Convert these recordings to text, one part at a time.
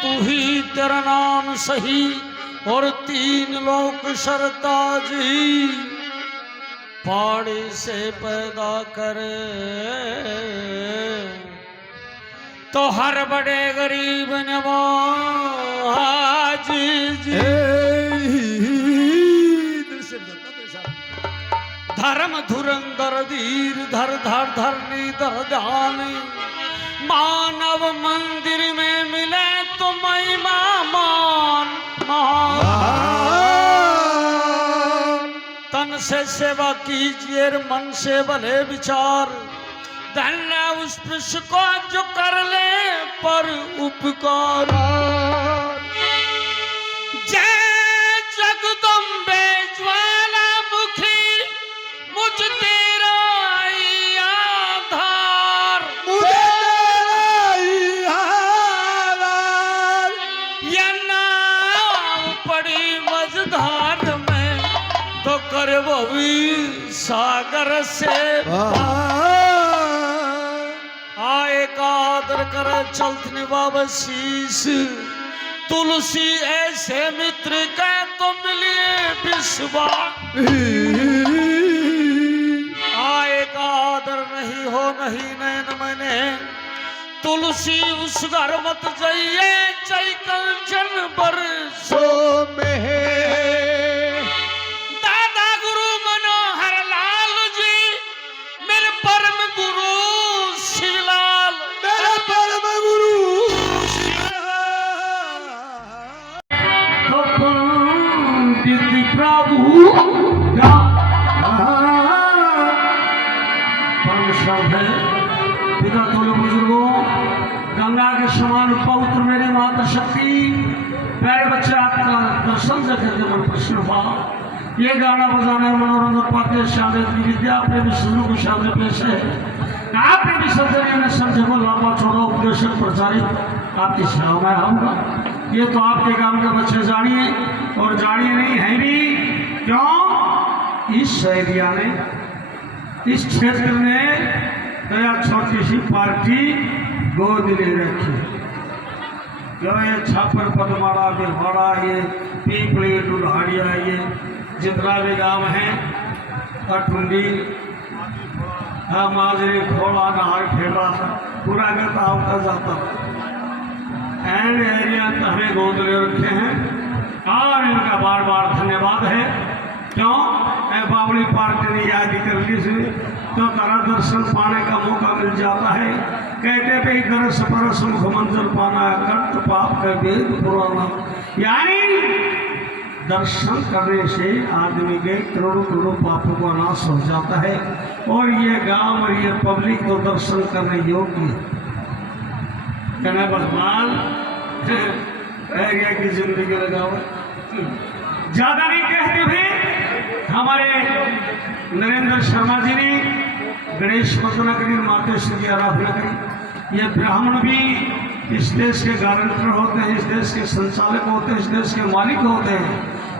तू ही तेरा नाम सही और तीन लोक सरताज ही पाड़ी से पैदा करे तो हर बड़े गरीब नवाज जी धर्म धुरंधर धीर धर धर धरनी धर ध्यान मानव मंदिर में मिले तो महिमा मान तन से सेवा कीजिए मन से भले विचार धन्य उस पुरुष को जो कर ले पर उपकार जय जगदम्बे ज्वालामुखी मुझ तेरा आधार ये नाव पड़ी मझधार में तो कर वो भी सागर से आए का आदर कर चलत निभाव शीश तुलसी ऐसे मित्र का तो मिलिए विश्वास आए का आदर नहीं हो नहीं नैन मैंने तुलसी उस घर मत जाइए चई कंचन बरसो में दादा गुरु मनोहर लाल जी मेरे परम गुरु शिवलाल मेरे परम गुरु तो पंडित प्रभु पिता तुल्य बुजुर्गों गंगा के समान पवित्र मेरे माता शक्ति प्यारे बच्चे आपका दर्शन से करके मन प्रश्न हुआ ये गाना बजाना मनोरंजन पाते शादी की विद्या प्रेमी सुनों को शादी पेश है आपने भी सज्जनियों ने समझे को लंबा छोड़ा उपदेशक प्रचारित आपकी सेवा में आऊंगा ये तो आपके गांव के बच्चे जानिए और जानिए नहीं है भी क्यों इस एरिया में इस क्षेत्र में नया छोटी सी पार्टी गोद ले रखी जो ये छापर पदमाड़ा बिहाड़ा ये पीपली डुढ़ाड़िया ये जितना भी गाँव है अठुंडी माजरी घोड़ा नहार खेड़ा पूरा कहता होता जाता एंड एरिया हमें गोद ले रखे हैं और इनका बार बार धन्यवाद है क्यों बावली पार्टी ने याद कर ली तो तारा दर्शन पाने का मौका मिल जाता है कहते पे दरस परस मुख मंजर पाना कंठ पाप का वेद पुराना यानी दर्शन करने से आदमी के करोड़ों करोड़ों पापों का नाश हो जाता है और ये गांव और ये पब्लिक को दर्शन करने योग्य कहना भगवान की जिंदगी लगाओ ज्यादा नहीं कहते हुए हमारे नरेंद्र शर्मा जी ने गणेश वंदना करी मातेश्वर की आराधना करी ये ब्राह्मण भी इस देश के गारंटर होते हैं इस देश के संचालक होते हैं इस देश के मालिक होते हैं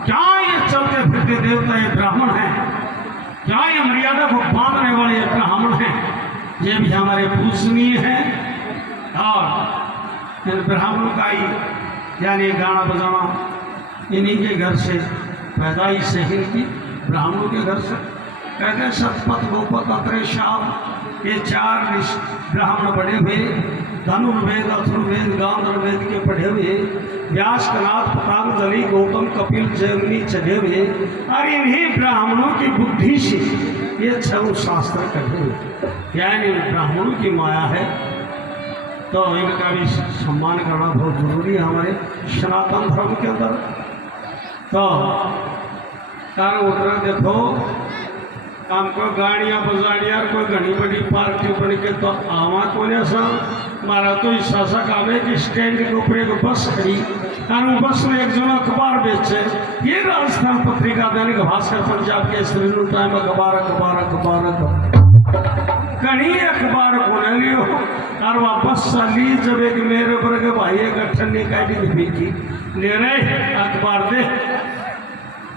क्या ये चलते फिरते देवता ये ब्राह्मण हैं क्या ये मर्यादा को बांधने वाले ये ब्राह्मण हैं ये भी हमारे पूजनीय हैं और इन ब्राह्मणों का ही यानी गाना बजाना इन्हीं के घर से पैदाइश से ही की ब्राह्मणों के घर से कहते सतपथ गोपत अत्रे श्याम ये चार ब्राह्मण पढ़े हुए धनुर्वेद अथुर्वेद गांधर्वेद के पढ़े हुए व्यास कनाथ पतंजलि गौतम कपिल जैमिनी चढ़े हुए और इन्हीं ब्राह्मणों की बुद्धि से ये छह शास्त्र कहे हुए यानी ब्राह्मणों की माया है तो इनका भी सम्मान करना बहुत जरूरी है हमारे सनातन धर्म के अंदर तो कारण उधर देखो हमको गाड़ियाँ बजाड़ियाँ कोई घनी बड़ी पार्टी बन के तो आवा कौन ऐसा मारा तो ऐसा सा काम है कि स्टैंड के ऊपर एक बस खड़ी कारण बस में एक जन अखबार बेचे ये राजस्थान पत्रिका दैनिक भास्कर पंजाब के टाइम अखबार कहीं अखबार को न लियो और वापस साली जब एक मेरे ऊपर के भाई एक ठंडी काटी की ले रहे अखबार दे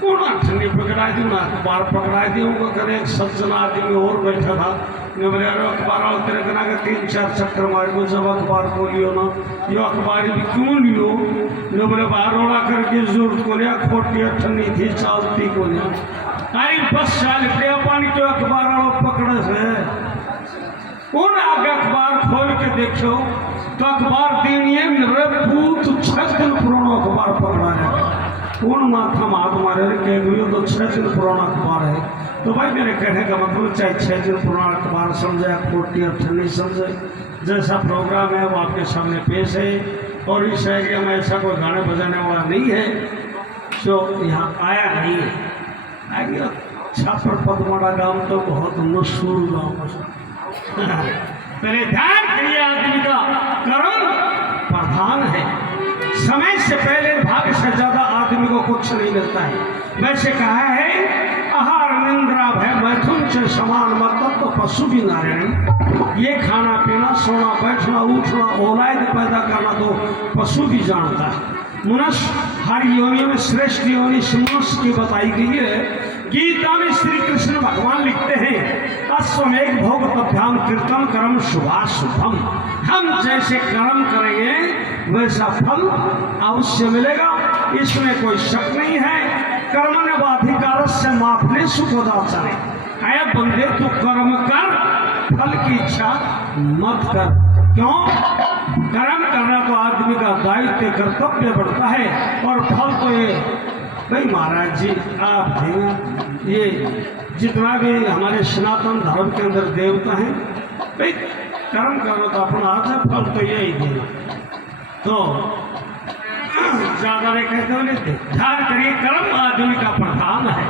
कौन ठंडी पकड़ा दी मैं अखबार पकड़ा दी करे एक सज्जन आदमी और बैठा था ने बोले अरे अखबार वाला तेरे कना के 3-4 चक्कर मार को जब अखबार को लियो ना ये अखबार भी क्यों लियो ने बोले बारोड़ा करके जरूरत को लिया खोटी ठंडी थी चालती को लिया आई बस चाल पे पानी तो अखबार वाला पकड़े से कौन आगे अखबार खोल के देखो तो अखबार देनिए मेरे पूत 6 दिन पुराना अखबार पकड़ा है कौन माथा मार मारे कह गई तो 6 दिन पुराना अखबार है तो भाई मेरे कहने का मतलब चाहे 6 दिन पुराना अखबार समझे खोटी और ठंडी समझे जैसा प्रोग्राम है वो आपके सामने पेश है और इस एरिया में ऐसा कोई गाने बजाने वाला नहीं है जो यहाँ आया नहीं है आइए छापर पदमाड़ा गांव तो बहुत मशहूर गाँव पहले ध्यान करिए आदमी का कर्म प्रधान है समय से पहले भाग्य से ज्यादा आदमी को कुछ नहीं मिलता है वैसे कहा है आहार निंद्रा भय मैथुन से समान मतलब तो पशु भी नारायण ये खाना पीना सोना बैठना उठना औलाद पैदा करना तो पशु भी जानता है मनुष्य हर योनि में श्रेष्ठ योनि मनुष्य की बताई गई है गीता में श्री कृष्ण भगवान लिखते हैं अश्वमेघ भोगतभ्याम कीर्तन कर्म शुभाशुभम हम जैसे कर्म करेंगे वैसा फल अवश्य मिलेगा इसमें कोई शक नहीं है कर्मण्यवाधिकार से माफले सुखोदाचने आया बंदे तू कर्म कर फल की इच्छा मत कर क्यों कर्म करना तो आदमी का दायित्व कर्तव्य बढ़ता है और फल तो ये भाई महाराज जी आप हैं ये जितना भी हमारे सनातन धर्म के अंदर देवता हैं भाई कर्म करो तो अपना हाथ है फल तो यही देना तो ज्यादा नहीं कहते हो नहीं ध्यान करिए कर्म आदमी का प्रधान है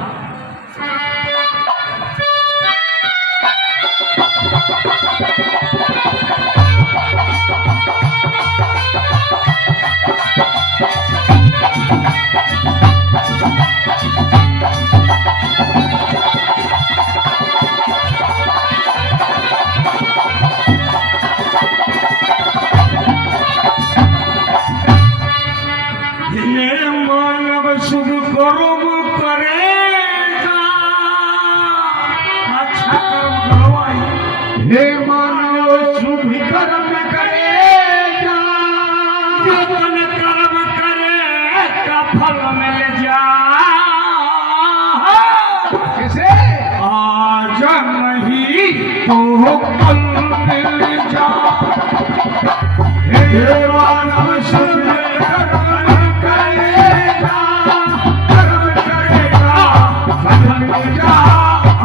हे मानव शुभ कर्म करेगा जीवन कर्म करे का फल मिल जा किसे आज नहीं तो कल मिल जा हे मानव शुभ कर्म करेगा फल मिल जा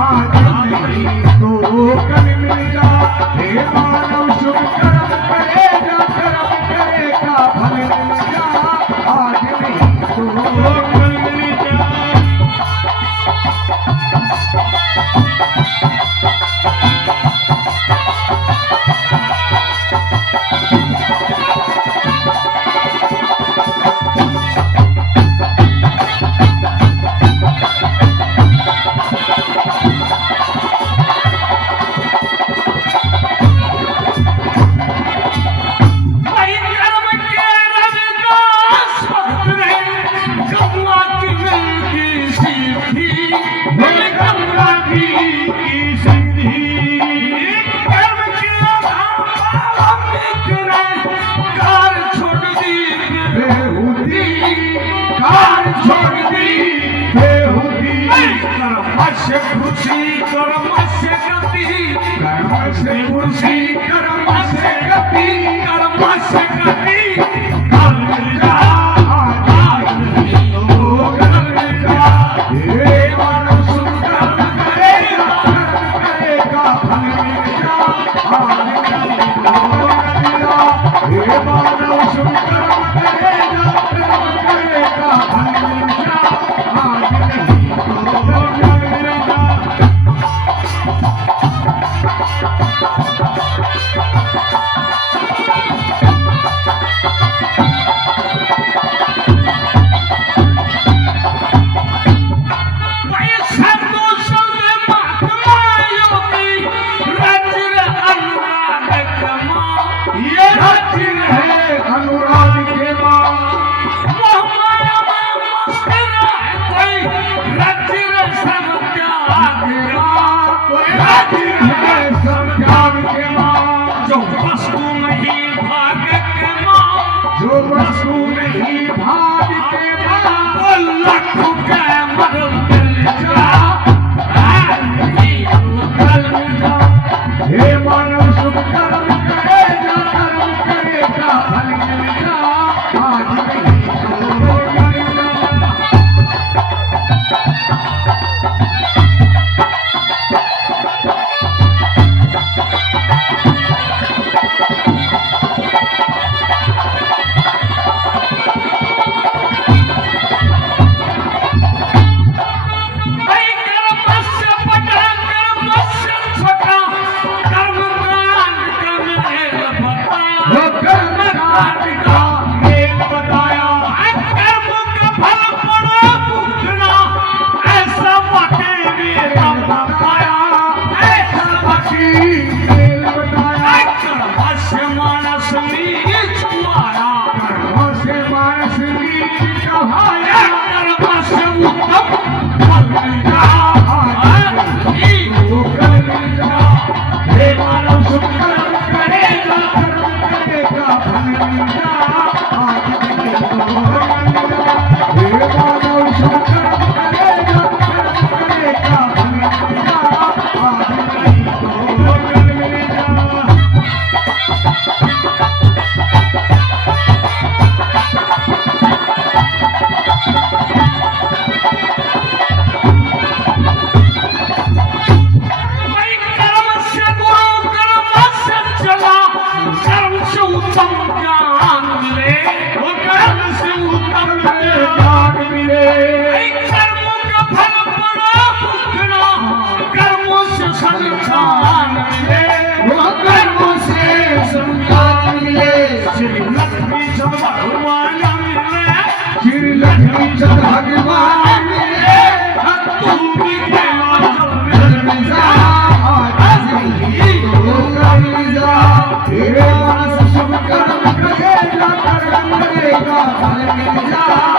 आज नहीं तो कल मिल जा हे मानव शुभ कर्म करेगा फल मिल जा आज नहीं तो कल मिल जा खुशी कर्म से गति कर्म से खुशी कर्म से गति कर्म से गति फल मिल जा आज नहीं तो कल मिल जा हे मानव शुभ कर्म करेगा फल मिल जा आज नहीं तो कल मिल जा हे मानव शुभ कर्म करेगा फल मिल जा आज नहीं तो कल मिल जा Thank you. वो कर्म कांड का खेल बताया। कर्म का फल पड़ा भुगतना, ऐसा वाकई में तब पाया, ऐसा बाकी खेल बताया। कर्म से मानस नीच माया, कर्मों से मानस नीच कहाया। कर्म से उत्तम फल मिला। वो कर्म मिला। हे मानव शुभ कर्म करेगा, कर्म करेगा फल मिला। आज भी तो मिला। हे मानव शुभ कर्म करेगा, कर्म करेगा फल मिला। आज भी तो मिला। भाई कर्म से गुरु, कर्म से चला, कर्म से उत्तम ज्ञान मिले। वो कर्म से उत्तम ज्ञान मिले। भाई कर्मों का फल बड़ा भुगतना, कर्मों से संतान मिले। वो कर्मों से संतान मिले। श्री लक्ष्मी चंद भगवान मिले, श्री लक्ष्मी चंद भगवान मिले। तू भी देवा जब कर्म जा, आज भी तो कर्म जा। हे मानस शुभ कर्म करेगा, कर्म करेगा फल मिल जा।